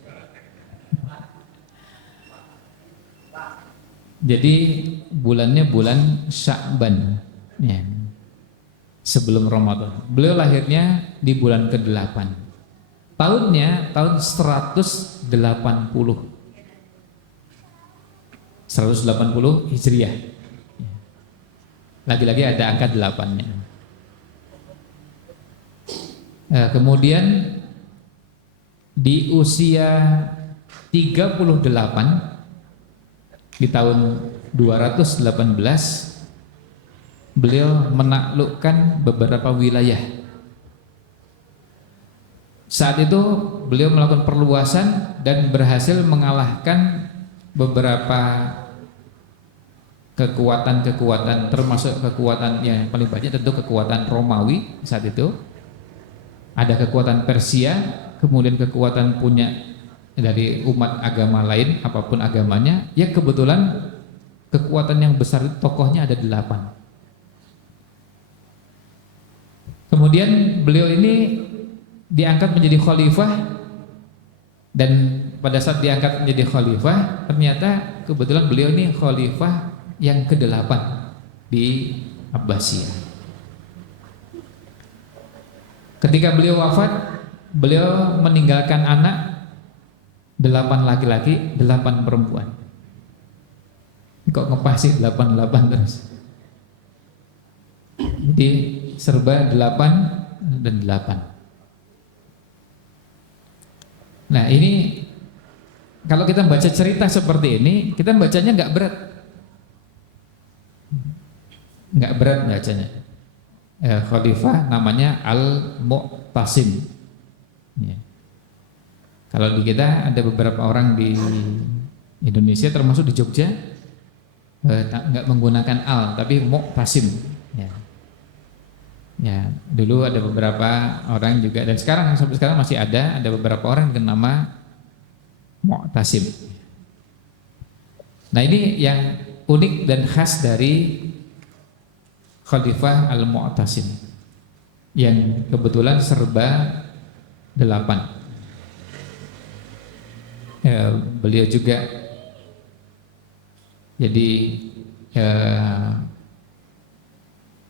Jadi bulannya bulan Sya'ban, ya, sebelum Ramadan. Beliau lahirnya di bulan ke-8. Tahunnya tahun 180 Hijriah. Lagi-lagi ada angka 8-nya. Kemudian di usia 38, di tahun 218, beliau menaklukkan beberapa wilayah. Saat itu beliau melakukan perluasan dan berhasil mengalahkan beberapa kekuatan-kekuatan, termasuk kekuatan yang paling banyak tentu kekuatan Romawi saat itu. Ada kekuatan Persia, kemudian kekuatan punya dari umat agama lain, apapun agamanya, ya kebetulan kekuatan yang besar itu tokohnya ada 8. Kemudian beliau ini diangkat menjadi khalifah, dan pada saat diangkat menjadi khalifah, ternyata kebetulan beliau ini khalifah yang ke-8. di Abbasiyah. Ketika beliau wafat, beliau meninggalkan anak 8 laki-laki, 8 perempuan. Kok ngepas sih 8 terus? Jadi serba 8 dan 8. Nah ini kalau kita baca cerita seperti ini, kita bacanya nggak berat, bacanya. Khalifah namanya Al-Mu'tasim. Ya. Kalau di kita ada beberapa orang di Indonesia, termasuk di Jogja, nggak menggunakan al, tapi Mu'tasim. Ya. Ya, dulu ada beberapa orang juga, dan sekarang sampai sekarang masih ada beberapa orang dengan nama Mu'tasim. Nah ini yang unik dan khas dari Khalifah Al-Mu'tasim yang kebetulan serba 8. Beliau juga jadi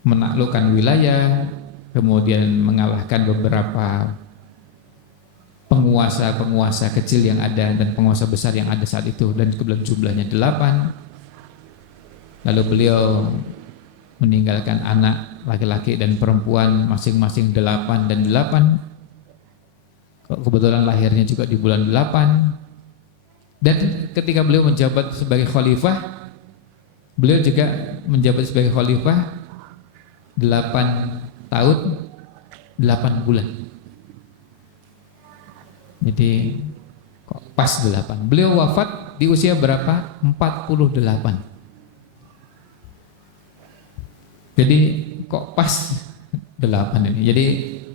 menaklukkan wilayah, kemudian mengalahkan beberapa penguasa kecil yang ada dan penguasa besar yang ada saat itu, dan kebetulan jumlahnya 8. Lalu beliau meninggalkan anak laki-laki dan perempuan masing-masing 8 dan 8. Kebetulan lahirnya juga di bulan 8. Dan ketika beliau menjabat sebagai khalifah, beliau juga menjabat sebagai khalifah 8 tahun 8 bulan. Jadi kok pas 8. Beliau wafat di usia berapa? 48. Jadi kok pas 8 ini. Jadi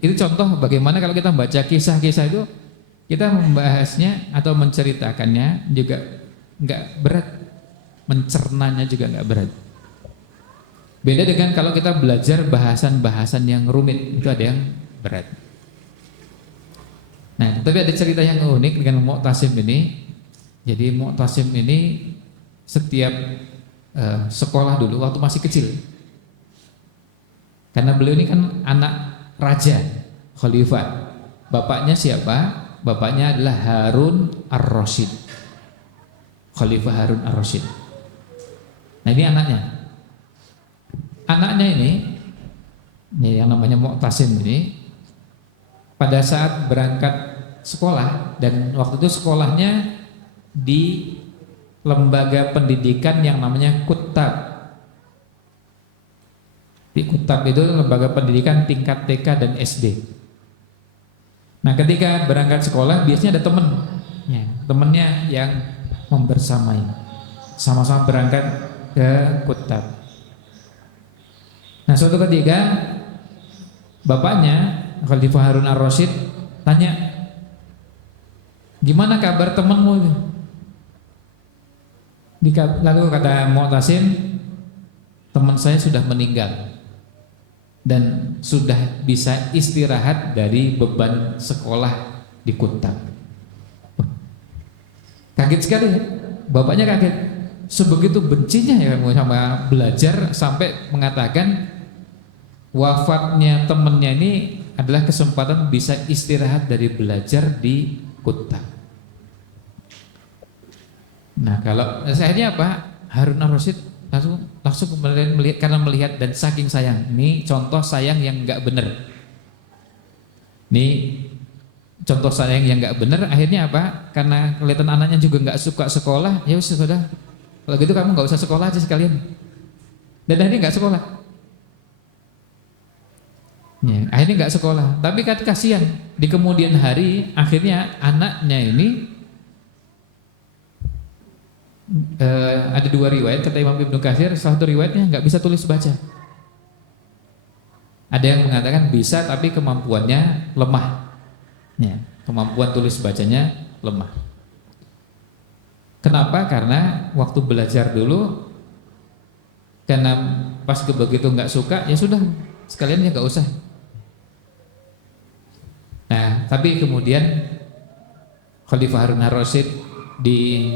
itu contoh bagaimana kalau kita membaca kisah-kisah itu, kita membahasnya atau menceritakannya juga nggak berat, mencernanya juga nggak berat. Beda dengan kalau kita belajar bahasan-bahasan yang rumit, itu ada yang berat. Nah, tapi ada cerita yang unik dengan Mu'tasim ini. Jadi Mu'tasim ini setiap sekolah dulu waktu masih kecil. Karena beliau ini kan anak raja, khalifah. Bapaknya siapa? Bapaknya adalah Harun Ar-Rasyid. Khalifah Harun Ar-Rasyid. Nah ini anaknya. Anaknya ini yang namanya Mu'tasim ini, pada saat berangkat sekolah, dan waktu itu sekolahnya di lembaga pendidikan yang namanya Kuttab. Di Kuttab itu lembaga pendidikan tingkat TK dan SD. Nah ketika berangkat sekolah biasanya ada temennya yang membersamai, sama-sama berangkat ke Kuttab. Nah suatu ketika bapaknya Khalifah Harun Ar-Rasyid tanya, gimana kabar temanmu itu? Lalu kata Mu'tasim, teman saya sudah meninggal dan sudah bisa istirahat dari beban sekolah di Kuttab. Kaget sekali ya, bapaknya kaget. Sebegitu bencinya ya kamu sama belajar, sampai mengatakan wafatnya temennya ini adalah kesempatan bisa istirahat dari belajar di Kuttab. Nah kalau akhirnya apa? Harun Ar-Rasyid langsung kemudian melihat, karena melihat dan saking sayang. Ini contoh sayang yang nggak benar. Ini contoh sayang yang nggak benar. Akhirnya apa? Karena kelihatan anaknya juga nggak suka sekolah, ya sudah. Kalau gitu kamu nggak usah sekolah aja sekalian. Dan akhirnya nggak sekolah. Ya, akhirnya nggak sekolah. Tapi kan kasihan. Di kemudian hari, akhirnya anaknya ini ada 2 riwayat kata Imam Ibnu Katsir. Salah satu riwayatnya nggak bisa tulis baca. Ada yang mengatakan bisa tapi kemampuannya lemah. Ya, kemampuan tulis bacanya lemah. Kenapa? Karena waktu belajar dulu, karena pas begitu nggak suka, ya sudah sekalian ya nggak usah. Nah, tapi kemudian Khalifah Harun Ar-Rasyid di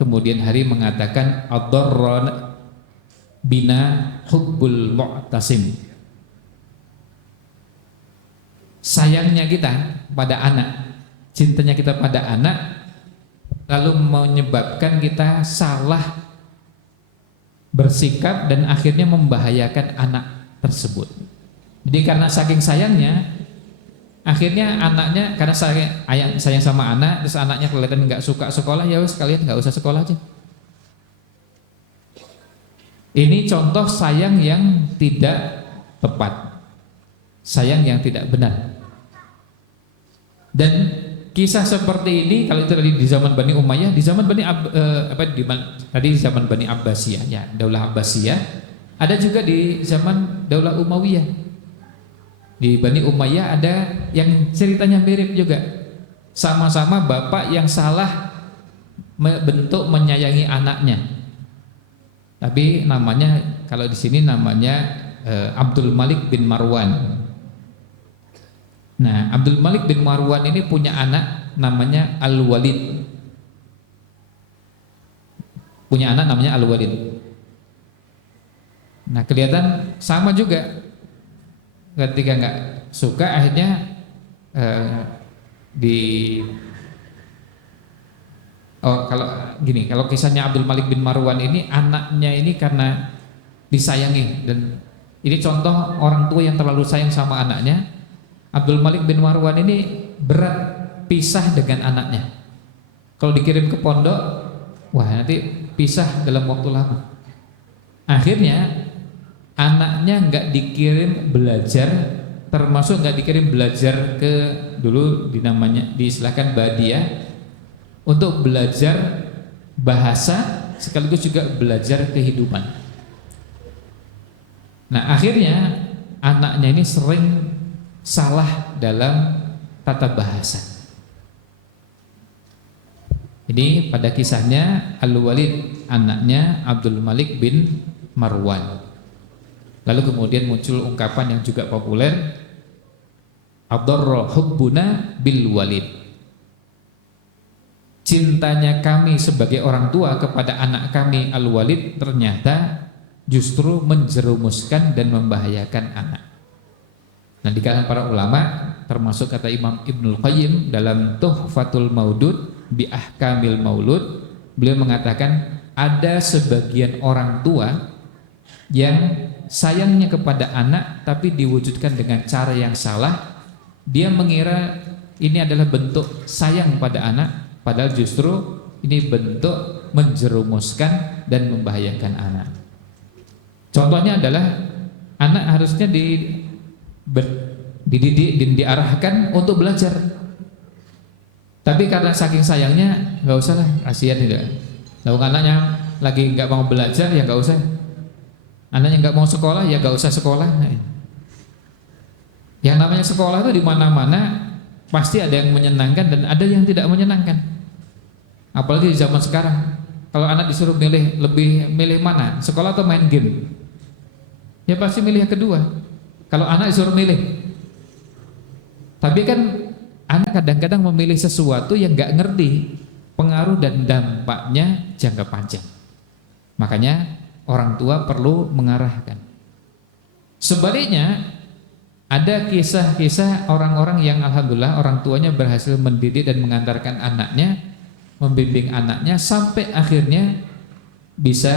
kemudian hari mengatakan ad-darra bina hubbul mu'tasim. Sayangnya kita pada anak, cintanya kita pada anak lalu menyebabkan kita salah bersikap dan akhirnya membahayakan anak tersebut. Jadi karena saking sayangnya, akhirnya anaknya, karena sayang sama anak, terus anaknya kelihatan nggak suka sekolah, ya wes kalian nggak usah sekolah aja. Ini contoh sayang yang tidak tepat, sayang yang tidak benar. Dan kisah seperti ini kalau itu tadi di zaman Bani Umayyah, di zaman di zaman Bani Abbasiyah, ya Daulah Abbasiyah, ada juga di zaman Daulah Umayyah. Di Bani Umayyah ada yang ceritanya mirip juga, sama-sama bapak yang salah bentuk menyayangi anaknya. Tapi namanya kalau di sini namanya Abdul Malik bin Marwan. Nah, Abdul Malik bin Marwan ini punya anak namanya Al-Walid. Punya anak namanya Al-Walid. Nah, kelihatan sama juga. Ketika nggak suka, akhirnya kalau gini, kalau kisahnya Abdul Malik bin Marwan ini, anaknya ini karena disayangi, dan ini contoh orang tua yang terlalu sayang sama anaknya. Abdul Malik bin Marwan ini berat pisah dengan anaknya. Kalau dikirim ke pondok, wah nanti pisah dalam waktu lama. Akhirnya anaknya nggak dikirim belajar, termasuk nggak dikirim belajar ke, dulu diistilahkan Badiah, untuk belajar bahasa sekaligus juga belajar kehidupan. Nah, akhirnya anaknya ini sering salah dalam tata bahasa. Ini pada kisahnya Al-Walid, anaknya Abdul Malik bin Marwan. Lalu kemudian muncul ungkapan yang juga populer, adarra hubbuna bil walid. Cintanya kami sebagai orang tua kepada anak kami Al-Walid ternyata justru menjerumuskan dan membahayakan anak. Nah, di kalangan para ulama, termasuk kata Imam Ibnul Qayyim dalam Tuhfatul Maudud bi Ahkamil Maulud, beliau mengatakan ada sebagian orang tua yang sayangnya kepada anak tapi diwujudkan dengan cara yang salah. Dia mengira ini adalah bentuk sayang pada anak, padahal justru ini bentuk menjerumuskan dan membahayakan anak. Contohnya adalah anak harusnya dididik dan diarahkan untuk belajar, tapi karena saking sayangnya nggak usah lah, kasihan tidak. Lalu anaknya lagi nggak mau belajar, ya nggak usah. Anaknya nggak mau sekolah, ya nggak usah sekolah. Yang namanya sekolah itu di mana-mana pasti ada yang menyenangkan dan ada yang tidak menyenangkan. Apalagi di zaman sekarang, kalau anak disuruh milih mana, sekolah atau main game, ya pasti milih yang kedua. Kalau anak disuruh milih, tapi kan anak kadang-kadang memilih sesuatu yang nggak ngerti pengaruh dan dampaknya jangka panjang. Makanya orang tua perlu mengarahkan. Sebaliknya, ada kisah-kisah orang-orang yang alhamdulillah orang tuanya berhasil mendidik dan mengantarkan anaknya, membimbing anaknya sampai akhirnya bisa,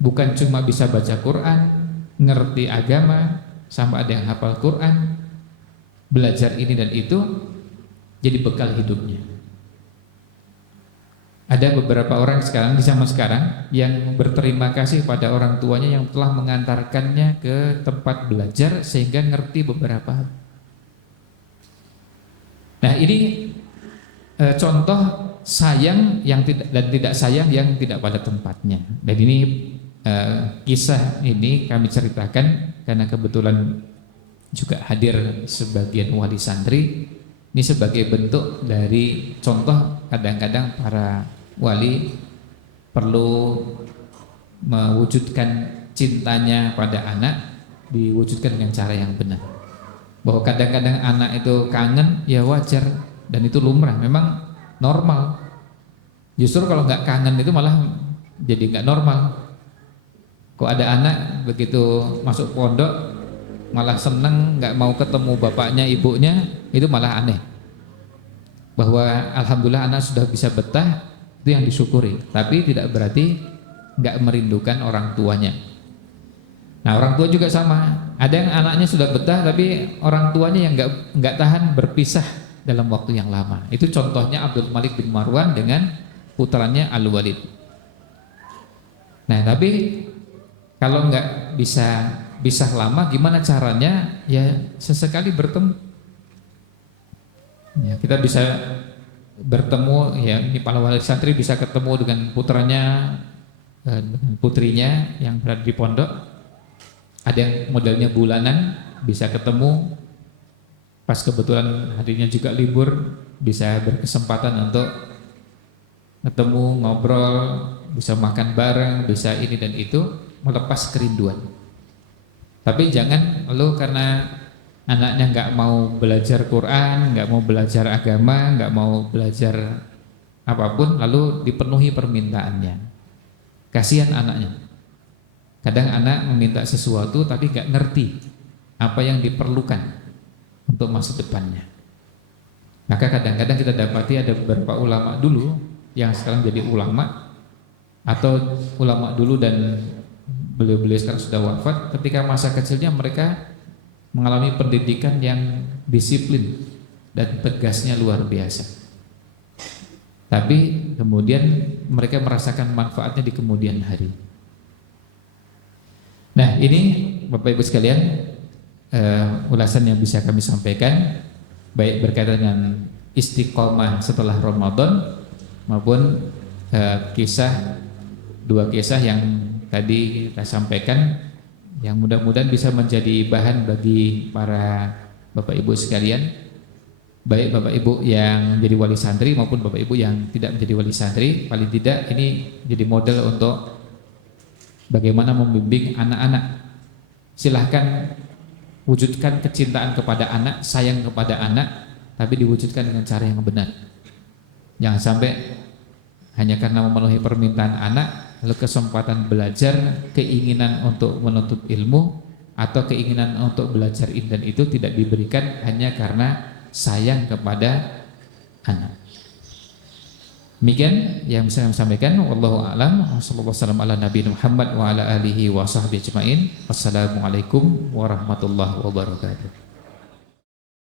bukan cuma bisa baca Quran, ngerti agama, sampai ada yang hafal Quran, belajar ini dan itu, jadi bekal hidupnya. Ada beberapa orang sekarang di zaman sekarang yang berterima kasih pada orang tuanya yang telah mengantarkannya ke tempat belajar sehingga ngerti beberapa hal. Nah, ini contoh sayang yang tidak sayang yang tidak pada tempatnya. Dan ini kisah ini kami ceritakan karena kebetulan juga hadir sebagian wali santri. Ini sebagai bentuk dari contoh kadang-kadang para wali perlu mewujudkan cintanya pada anak, diwujudkan dengan cara yang benar. Bahwa kadang-kadang anak itu kangen, ya wajar, dan itu lumrah, memang normal. Justru kalau nggak kangen itu malah jadi nggak normal. Kok ada anak begitu masuk pondok malah seneng, nggak mau ketemu bapaknya ibunya, itu malah aneh. Bahwa alhamdulillah anak sudah bisa betah, itu yang disyukuri, tapi tidak berarti nggak merindukan orang tuanya. Nah, orang tua juga sama. Ada yang anaknya sudah betah tapi orang tuanya yang nggak tahan berpisah dalam waktu yang lama. Itu contohnya Abdul Malik bin Marwan dengan putranya Al-Walid. Nah, tapi kalau nggak bisa lama, gimana caranya? Ya sesekali bertemu. Ya, kita bisa bertemu, ya ini para wali santri bisa ketemu dengan putranya, dengan putrinya yang berada di pondok. Ada yang modelnya bulanan, bisa ketemu. Pas kebetulan harinya juga libur, bisa berkesempatan untuk ketemu, ngobrol, bisa makan bareng, bisa ini dan itu, melepas kerinduan. Tapi jangan lalu karena anaknya nggak mau belajar Quran, nggak mau belajar agama, nggak mau belajar apapun, lalu dipenuhi permintaannya. Kasihan anaknya. Kadang anak meminta sesuatu tapi nggak ngerti apa yang diperlukan untuk masa depannya. Maka kadang-kadang kita dapati ada beberapa ulama dulu yang sekarang jadi ulama, atau ulama dulu dan beliau-beliau sekarang sudah wafat. Ketika masa kecilnya mereka mengalami pendidikan yang disiplin dan tegasnya luar biasa. Tapi kemudian mereka merasakan manfaatnya di kemudian hari. Nah, ini Bapak Ibu sekalian, ulasan yang bisa kami sampaikan, baik berkaitan dengan istiqomah setelah Ramadan maupun dua kisah yang tadi kita sampaikan, yang mudah-mudahan bisa menjadi bahan bagi para Bapak Ibu sekalian, baik Bapak Ibu yang jadi wali santri maupun Bapak Ibu yang tidak menjadi wali santri. Paling tidak ini jadi model untuk bagaimana membimbing anak-anak. Silahkan wujudkan kecintaan kepada anak, sayang kepada anak, tapi diwujudkan dengan cara yang benar. Jangan sampai hanya karena memenuhi permintaan anak, lalu kesempatan belajar, keinginan untuk menuntut ilmu, atau keinginan untuk belajar ini dan itu tidak diberikan hanya karena sayang kepada anak. Demikian yang bisa saya sampaikan. Wallahu a'lam. Wassallallahu wasallam ala nabiyina Muhammad wa ala alihi wa sahbihi ajmain. Wassalamualaikum warahmatullahi wabarakatuh.